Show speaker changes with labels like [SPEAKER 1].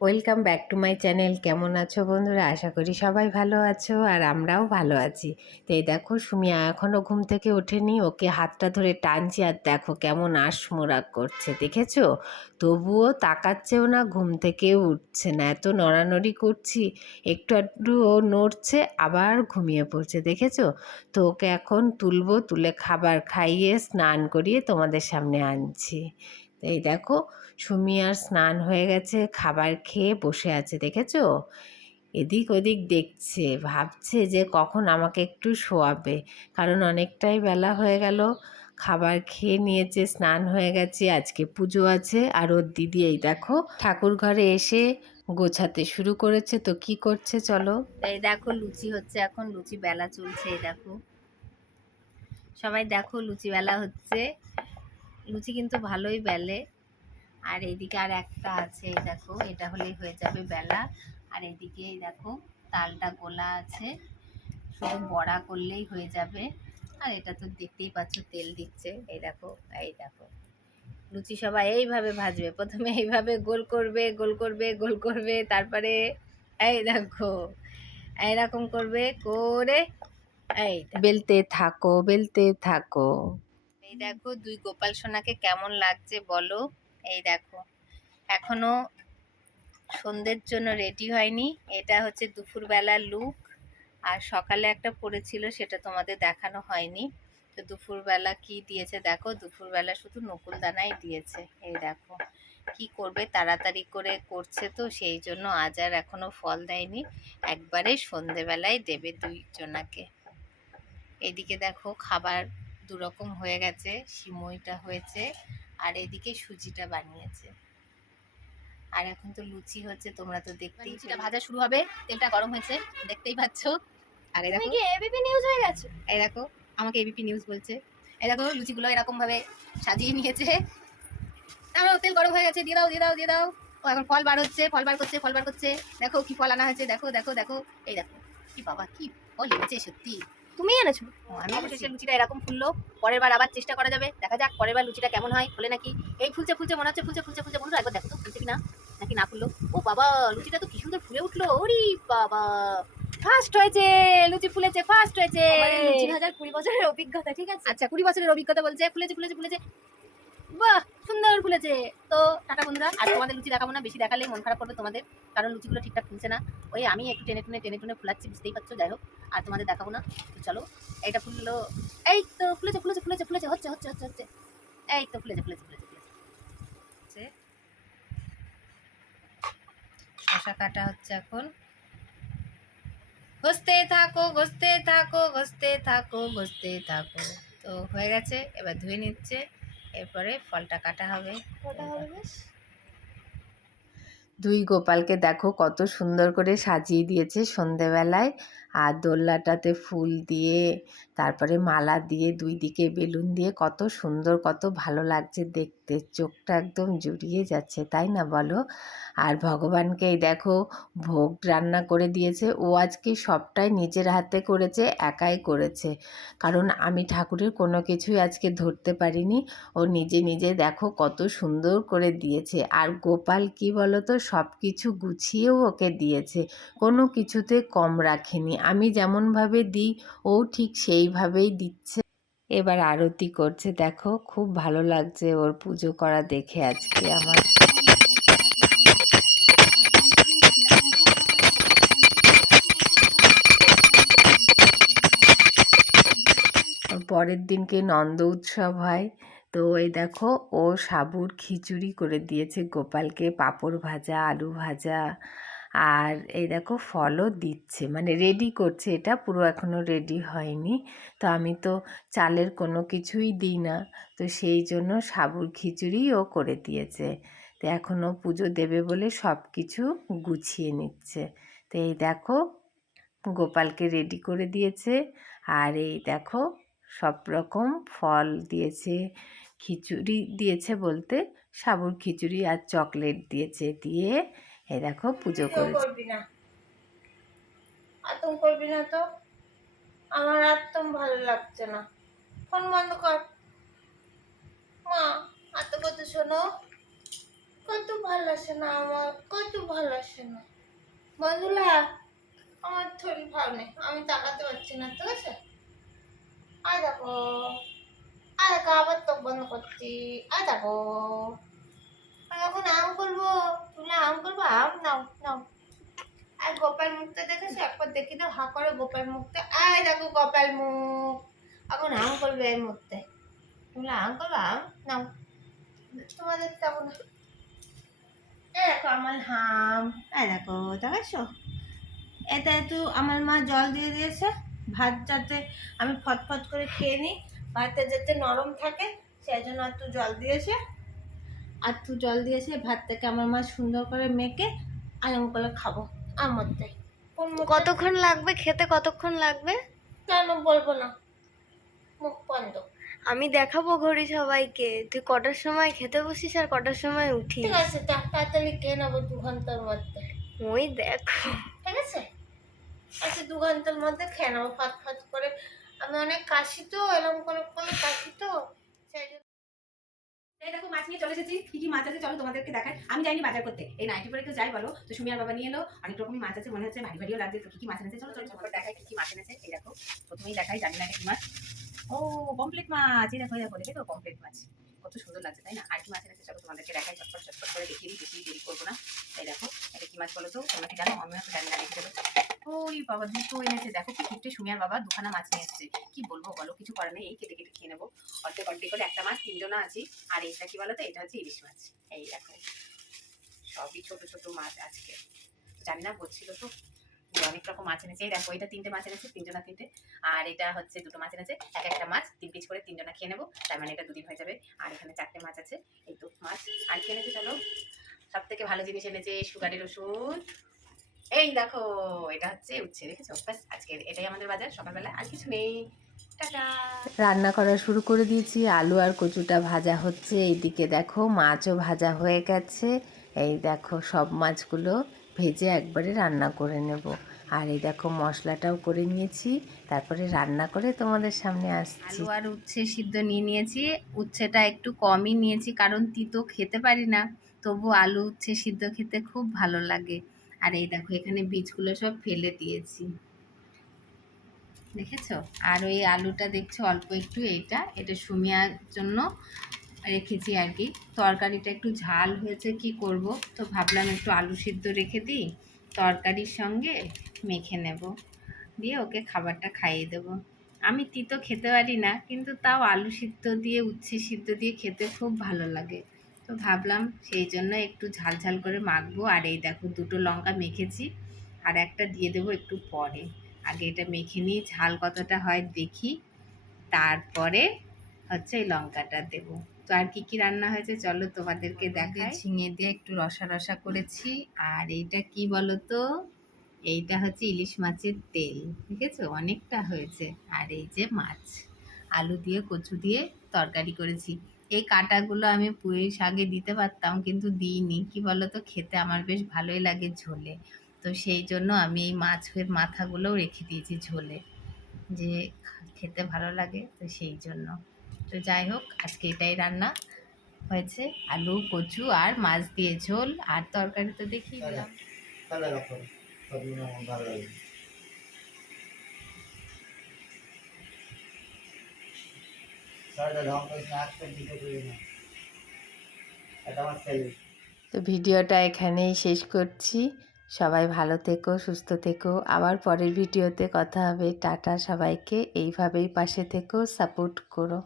[SPEAKER 1] Welcome back to my channel কেমন আছো বন্ধুরা? আশা করি সবাই ভালো আছো আর আমরাও ভালো আছি। তো এই দেখো, সুমিয়া এখনও ঘুম থেকে ওঠেনি। ওকে হাতটা ধরে টানছি আর দেখো কেমন আশমোরাগ করছে, দেখেছ? তবুও তাকাচ্ছেও না, ঘুম থেকে উঠছে না। এত নড়ানড়ি করছি, একটু একটু ও নড়ছে, আবার ঘুমিয়ে পড়ছে, দেখেছ? তো ওকে এখন তুলবো, তুলে খাবার খাইয়ে স্নান করিয়ে তোমাদের সামনে আনছি। এই দেখো সুমিয়ার স্নান হয়ে গেছে, খাবার খেয়ে বসে আছে, দেখেছ? এদিক ওদিক দেখছে, ভাবছে যে কখন আমাকে একটু শোয়াবে, কারণ অনেকটাই বেলা হয়ে গেল। খাবার খেয়ে নিয়েছে, স্নান হয়ে গেছে, আজকে পুজো আছে, আর ওর দিদি এই দেখো, ঠাকুর ঘরে এসে গোছাতে শুরু করেছে, তো কি করছে চলো? এই দেখো, লুচি হচ্ছে এখন, লুচি বেলা চলছে, এই দেখো। সবাই দেখো, লুচি বেলা হচ্ছে। লুচি কিন্তু ভালোই বেলে। আর এইদিকে আর একটা আছে এই দেখো এটা হলেই হয়ে যাবে বেলা। আর এদিকে এই দেখো তালটা গোলা আছে। শুধু বড়া করলেই হয়ে যাবে। আর এটা তো দেখতেই পাচ্ছ তেল দিচ্ছে। এই দেখো এই দেখো। লুচি সবাই এইভাবে ভাজবে। প্রথমে এইভাবে গোল করবে গোল করবে গোল করবে তারপরে এই দেখো এইরকম করবে করে এই বেলতে থাকো বেলতে থাকো। এই দেখো দুই গোপাল সোনাকে কেমন লাগছে বলো? এই দেখো, এখনও সন্ধ্যের জন্য রেডি হয়নি। এটা হচ্ছে দুপুরবেলার লুক আর সকালে একটা পড়েছিল সেটা তোমাদের দেখানো হয়নি। তো দুপুরবেলা কি দিয়েছে দেখো, দুপুরবেলা শুধু নকুল দানাই দিয়েছে। এই দেখো, কি করবে, তাড়াতাড়ি করে করছে তো, সেই জন্য আজ আর এখনও ফল দেয়নি। একবারে সন্ধেবেলায় দেবে দুইজনাকে। এদিকে দেখো, খাবার দুরকম হয়ে গেছে, সিমইটা হয়েছে। আর এদিকে সুজিটা বানিয়েছে। আর এখন তো লুচি হচ্ছে তোমরা তো দেখতেই লুচিটা ভাজা শুরু হবে তেলটা গরম হয়েছে দেখতেই পাচ্ছ। আর এই দেখো।
[SPEAKER 2] এবিপি নিউজ হয়ে গেছে?
[SPEAKER 1] এই দেখো আমাকে এবিপি নিউজ বলছে। এই দেখো লুচিগুলো এরকম ভাবে সাজিয়ে নিয়েছে। আমার তেল গরম হয়ে গেছে দিয়ে দাও দিয়ে দাও দিয়ে দাও। ও এখন ফল বার হচ্ছে ফল বার করছে ফল বার করছে। দেখো কি ফল আনা হয়েছে দেখো দেখো দেখো। এই দেখো কি বাবা কি ফল এনেছে সত্যি।
[SPEAKER 2] তুমি এনেছো?
[SPEAKER 1] আমি এসেছি লুচিটা এরকম ফুললো। পরের বার আবার চেষ্টা করা যাবে। দেখা যাক পরের বার লুচিটা কেমন হয় ফুলে নাকি এই ফুলছে ফুলছে মনে হচ্ছে ফুলছে ফুলছে ফুলছে বন্ধুরা একবার দেখো তো ফুলছে কিনা নাকি না ফুললো। ও বাবা লুচিটা তো কি সুন্দর ফুলে উঠল ওরে বাবা। ফার্স্ট হয়েছে লুচি ফুলেছে ফার্স্ট হয়েছে।
[SPEAKER 2] লুচি হাজার কুড়ি বছরের অভিজ্ঞতা ঠিক আছে?
[SPEAKER 1] আচ্ছা কুড়ি বছরের অভিজ্ঞতা বলছে ফুলেছে ফুলেছে ফুলেছে। বাহ সুন্দর ফুলেছে তো, টাটা বন্ধুরা, আর তোমাদের লুচি দেখাবো না, বেশি দেখালে মন খারাপ করবে তোমাদের, কারণ লুচিগুলো ঠিকঠাক ফুলছে না। ওই আমি একটু টেনে টেনে টেনে টেনে ফুলাচ্ছি, বুঝতেই পারছ, যাই হোক, আর তোমাদের দেখাবো না। তো চলো, এইটা ফুললো। এই তো, ফুলেছে ফুলেছে ফুলেছে ফুলেছে, হচ্ছে হচ্ছে হচ্ছে হচ্ছে। এই তো, ফুলেছে ফুলেছে ফুলেছে ফুলেছে। শশা কাটা হচ্ছে এখন। ঘষতে থাকো ঘষতে থাকো ঘষতে থাকো ঘষতে থাকো। তো হয়ে গেছে, এবার ধুয়ে নিচ্ছে। এরপরে ফলটা কাটা হবে।
[SPEAKER 2] বেশ।
[SPEAKER 1] দুই গোপালকে দেখো কত সুন্দর করে সাজিয়ে দিয়েছে সন্ধেবেলায়। আর দোল্লাটাতে ফুল দিয়ে, তারপরে মালা দিয়ে, দুই দিকে বেলুন দিয়ে কত সুন্দর, কত ভালো লাগছে দেখতে। চোখটা একদম জুড়িয়ে যাচ্ছে, তাই না বলো? আর ভগবানকে দেখো, ভোগ রান্না করে দিয়েছে। ও আজকে সবটাই নিজের হাতে করেছে, একাই করেছে। কারণ আমি ঠাকুরের কোনো কিছুই আজকে ধরতে পারিনি। ও নিজে নিজে দেখো কত সুন্দর করে দিয়েছে। আর গোপাল কি বলতো সব কিছু গুছিয়েও ওকে দিয়েছে। কোনো কিছুতে কম রাখেনি। আমি যেমনভাবে দিই, ও ঠিক সেইভাবেই দিচ্ছে। এবার আরতি করছে, দেখো, খুব ভালো লাগছে ওর পুজো করা দেখে আজকে আমার। পরের দিনকে নন্দ উৎসব হয়, তো এই দেখো, ও সাবুর খিচুড়ি করে দিয়েছে গোপালকে, পাঁপড় ভাজা, আলু ভাজা। আর এই দেখো ফলও দিচ্ছে মানে রেডি করছে এটা, পুরো এখনও রেডি হয়নি। তো আমি তো চালের কোনো কিছুই দিই না, তো সেই জন্য সাবুর খিচুড়িও করে দিয়েছে। তো এখনও পুজো দেবে বলে সব কিছু গুছিয়ে নিচ্ছে। তো এই দেখো গোপালকে রেডি করে দিয়েছে, আর এই দেখো সব রকম ফল দিয়েছে, খিচুড়ি দিয়েছে বলতে সাবুর খিচুড়ি আর চকলেট দিয়েছে, দিয়ে এই দেখো পুজো
[SPEAKER 3] করবি না। আতম করবি না তো? আমার একদম ভালো লাগছে না। ফোন বন্ধ কর। মা হাতে কত শোনো। কত ভালোবাসে না আমার কত ভালোবাসে না। বন্ধুরা আমার ভালো নেই আমি তাকাতে পারছি না ঠিক আছে? আয় দেখো। আয় দেখো আবার তো বন্ধ করছি। আয় দেখো। আমি এখন আম করব। তুমি আম করব আম নাও নাও। আর গোপাল মুখটা দেখেছ? একবার দেখি তো হা করে গোপাল মুখটা আয় দেখো গোপাল মুখ। এখন আম করবে এই মুহূর্তে। তুমি আম করবে? আম নাও। তোমাদের তেমন না। দেখো আমার হাম। এই দেখো দেখাচ্ছো এটা একটু আমার মা জল দিয়ে দিয়েছে। ভাত যাতে আমি ফটফট করে খেয়ে নিই। ভাতটা যাতে নরম থাকে সেই জন্য একটু জল দিয়েছে। আর একটু জল দিয়েছে ভাতটাকে আমার মা সুন্দর করে মেখে আলম করে খাব আমার মুখে-
[SPEAKER 2] কতক্ষণ লাগবে? খেতে কতক্ষণ লাগবে?
[SPEAKER 3] কেন বলব না। মুখ বন্ধ।
[SPEAKER 2] আমি দেখাবো ঘড়ি সবাইকে। তুই কটার সময় খেতে বসিস আর কটার সময় উঠিস?
[SPEAKER 3] ঠিক আছে তাড়াতাড়ি খেয়ে নেব দু ঘণ্টার মধ্যে।
[SPEAKER 2] ওই দেখো।
[SPEAKER 3] ঠিক আছে? আচ্ছা দু ঘণ্টার মধ্যে খেয়ে নেব ফাট ফাট করে। আমি অনেক কাশি তো এরকম করে কাশি তো?
[SPEAKER 4] এই দেখো, মাছ নিয়ে চলে এসেছি। কি কি মাছ আছে চলো তোমাদেরকে দেখাই। আমি যাইনি বাজার করতে। এই নাইটি পরে কেউ যাই বলো? তো সুমিয়ার বাবা নিয়ে এলো। অনেক রকমই মাছ আছে, মনে হচ্ছে ভারী ভারীও লাগছে। তো কি কি মাছ এনেছে চলো চলো চলো দেখাই কি কি মাছ এনেছে। এই দেখো, প্রথমেই দেখাই, জানি না কি মাছ। ও পমপ্লেট মাছ। এই দেখো দেখো, দেখে তো পমপ্লেট মাছ। কত সুন্দর লাগছে, তাই না? আর কি মাছ এনেছে চলো তোমাদেরকে দেখাই চটপট চটপট করে দেখিয়ে দিই, বেশি দেরি করব না। এই দেখো, এটা কি মাছ বলো তো? তোমরা কি জানো? আমিও জানি না, দেখে ওই বাবা, দুটো এনেছে। দেখো কি কিপটে সুমিয়ার বাবা দুখানা মাছ নিয়ে এসেছে। কি বলব বলো, কিছু করার নেই, এই কেটে কেটে খেয়ে নেব। অর্ধেক অর্ধেক করে একটা মাছ, তিনজনা আছি। আর এইটা কি বলতো এটা হচ্ছে ইলিশ মাছ। এই দেখো, সবই ছোট ছোট মাছ আজকে। জানি না, বলছিল তো অনেক রকম মাছ এনেছে। এই দেখো এটা তিনটে মাছ এনেছে, তিনজনা তিনটে। আর এটা হচ্ছে দুটো মাছ এনেছে, এক একটা মাছ, তিন পিস করে তিনজনা খেয়ে নেব। তার মানে এটা দুদিন হয়ে যাবে। আর এখানে চারটে মাছ আছে, এই তো মাছ। আর কি এনেছে চলো? সব থেকে ভালো জিনিস এনেছে, সুগারের ওষুধ। এই দেখো এটা হচ্ছে উচ্ছে দেখেছ? ব্যাস আজকে এটাই আমাদের বাজার সকালবেলা আর কিছু নেই।
[SPEAKER 1] রান্না করা শুরু করে দিয়েছি আলু আর কচুটা ভাজা হচ্ছে এইদিকে দেখো মাছও ভাজা হয়ে গেছে। এই দেখো সব মাছগুলো ভেজে একবারে রান্না করে নেব। আর এই দেখো মশলাটাও করে নিয়েছি তারপরে রান্না করে তোমাদের সামনে আসছি।
[SPEAKER 5] আলু আর উচ্ছে সিদ্ধ নিয়ে নিয়েছি উচ্ছেটা একটু কমই নিয়েছি কারণ তিতো খেতে পারি না তবু আলু উচ্ছে সিদ্ধ খেতে খুব ভালো লাগে। আর এই দেখো, এখানে বীজগুলো সব ফেলে দিয়েছি। দেখেছ? আর ওই আলুটা দেখছ, অল্প একটু এইটা। এটা সুমিয়ার জন্য রেখেছি আর কি। তরকারিটা একটু ঝাল হয়েছে, কি করব? তো ভাবলাম একটু আলু সিদ্ধ রেখে দিই, তরকারির সঙ্গে মেখে নেব। দিয়ে ওকে খাবারটা খাইয়ে দেবো। আমি তিতো খেতে পারি না, কিন্তু তাও আলু সিদ্ধ দিয়ে, উচ্ছে সিদ্ধ দিয়ে খেতে খুব ভালো লাগে। তো ভাবলাম সেই জন্য একটু ঝাল ঝাল করে মাখবো। আর এই দেখো দুটো লঙ্কা মেখেছি। আর একটা দিয়ে দেবো একটু পরে। আগে এটা মেখে নিই ঝাল কতটা হয় দেখি। তারপরে হচ্ছে এই লঙ্কাটা দেবো। তো আর কি কি রান্না হয়েছে চলো তোমাদেরকে দেখাই। ঝিঙে দিয়ে একটু রসা রসা করেছি। আর এইটা কি বলো তো এইটা হচ্ছে ইলিশ মাছের তেল ঠিক আছে? অনেকটা হয়েছে। আর এই যে মাছ আলু দিয়ে কচু দিয়ে তরকারি করেছি। এই কাঁটাগুলো আমি পুঁই শাকে দিতে পারতাম, কিন্তু দিইনি। কি বলতো? খেতে আমার বেশ ভালোই লাগে ঝোলে। তো সেই জন্য আমি এই মাছের মাথাগুলোও রেখে দিয়েছি ঝোলে। যে খেতে ভালো লাগে, তো সেই জন্য। তো যাই হোক, আজকে এটাই রান্না হয়েছে। আলু, কচু আর মাছ দিয়ে ঝোল। আর তরকারি তো দিলাম।
[SPEAKER 1] তো ভিডিওটা এখানেই শেষ করছি। সবাই ভালো থেকো, সুস্থ থেকো। আবার পরের ভিডিওতে কথা হবে। টাটা সবাইকে। এইভাবেই পাশে থেকো, সাপোর্ট করো।